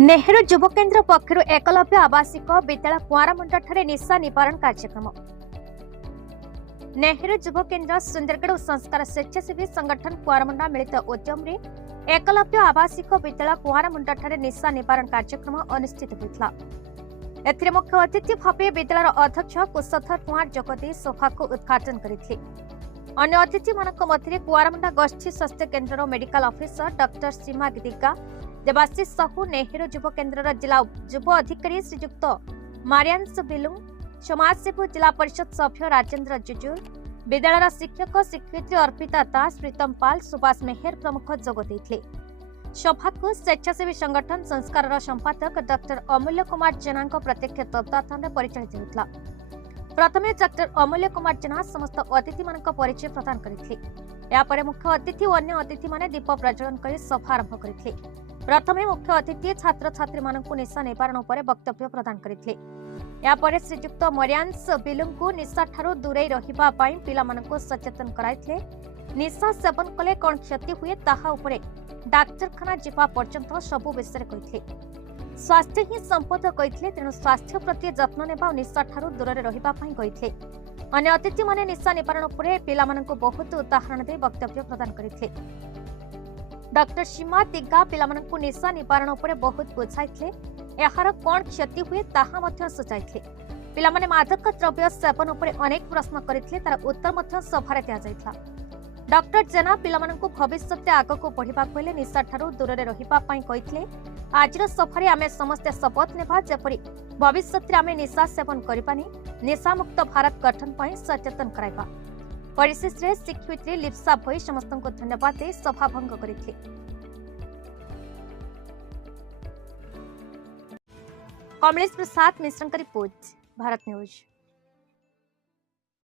नेहरू युव केन्द्र पक्षर एकलव्य आवासिक विद्यालय कुआरामुंडा निशा निवारण कार्यक्रम। नेहरू युव केन्द्र सुंदरगढ़ संस्कार स्वेच्छासेवी संगठन कुआरामुंडा मिलित उद्यम एकलव्य आवासिक विद्यालय कुआरामुंडा निशा निवारण कार्यक्रम अनुष्ठित होता। एथिरे मुख्य अतिथि भाव विद्यालय अध्यक्ष कुशधर कुमार जोगदी सभा को उद्घाटन करते। अन्य अतिथि मानक मध्य कुआरामुंडा गोष्ठी स्वास्थ्य केन्द्र मेडिकल ऑफिसर डॉक्टर सीमा दिग्गा, देवाशीष साहू, नेहरू युव केन्द्र जिला युव अधिकारी श्रीजुक्त मारियांश बिलुंग, समाजसेवी जिला परिषद सभ्य राजेन्द्र जुजुर, विद्यालय शिक्षक शिक्षयित्री अर्पिता दास, प्रीतम पाल, सुभाष मेहर प्रमुख जोग देथिले। सभा को स्वेच्छासेवी संगठन संस्कार संपादक डॉक्टर अमूल्य कुमार जेना प्रत्यक्ष तत्वावधान में परिचालित होता। प्रथमे डॉक्टर अमूल्य कुमार जेना समस्त अतिथि मानक परिचय प्रदान करथिले। या परे मुख्य अतिथि और अन्य अतिथि माने दीप प्रज्वलन कर सभा आरंभ करथिले। प्रथमे मुख्य अतिथि छात्र छात्री मानक निशा निवारण उपर वक्तव्य प्रदान करथिले। या परे श्रीजुक्त मरियांश बिलुंग को निशा ठारू दूरे रहिबा पई पिला मानक सचेतन कराइथिले। निशा सेवन कले कोन क्षति हुए ताहा उपरे डाक्तरखाना जिबा पर्यंत सबु विषय कहिथिले। स्वास्थ्य ही संपद कहिथिले, तेणु स्वास्थ्य प्रति जत्न नेबा निशा ठारू दूरे रहिबा पई कहिथिले। अन्य अतिथि माने निशा निवारण उपरे पिला मानक बहुत उदाहरण दे वक्तव्य प्रदान करथिले। डॉक्टर सीमा दिग्गा पिला मानक निशा निवारण उपरे बहुत बुझाइथिले। एहार कोन क्षति हुए ताहा मध्य सुझाइथिले। पिला माने मादक द्रव्य सेवन उपरे अनेक प्रश्न करथिले, तार उत्तर मध्य सभारे दिया जाइथला। डॉक्टर जेना पिला मानक भविष्य आगक बढ़िबा पहिले निशा ठारू दूरे रहिबा पई कहिथिले। आजिर सफारे आमे समस्त शपथ नेबा जेपरि भविष्य आमे निशा सेवन करिबानी, निशा मुक्त भारत गठन पई सचेतन कराइबा। परिशेष रे शिक्षयित्री लिप्सा भई समस्त को धन्यवाद दे सभा भंग करिथिले। कमलेश प्रसाद मिश्रंक रिपोर्ट, भारत न्यूज।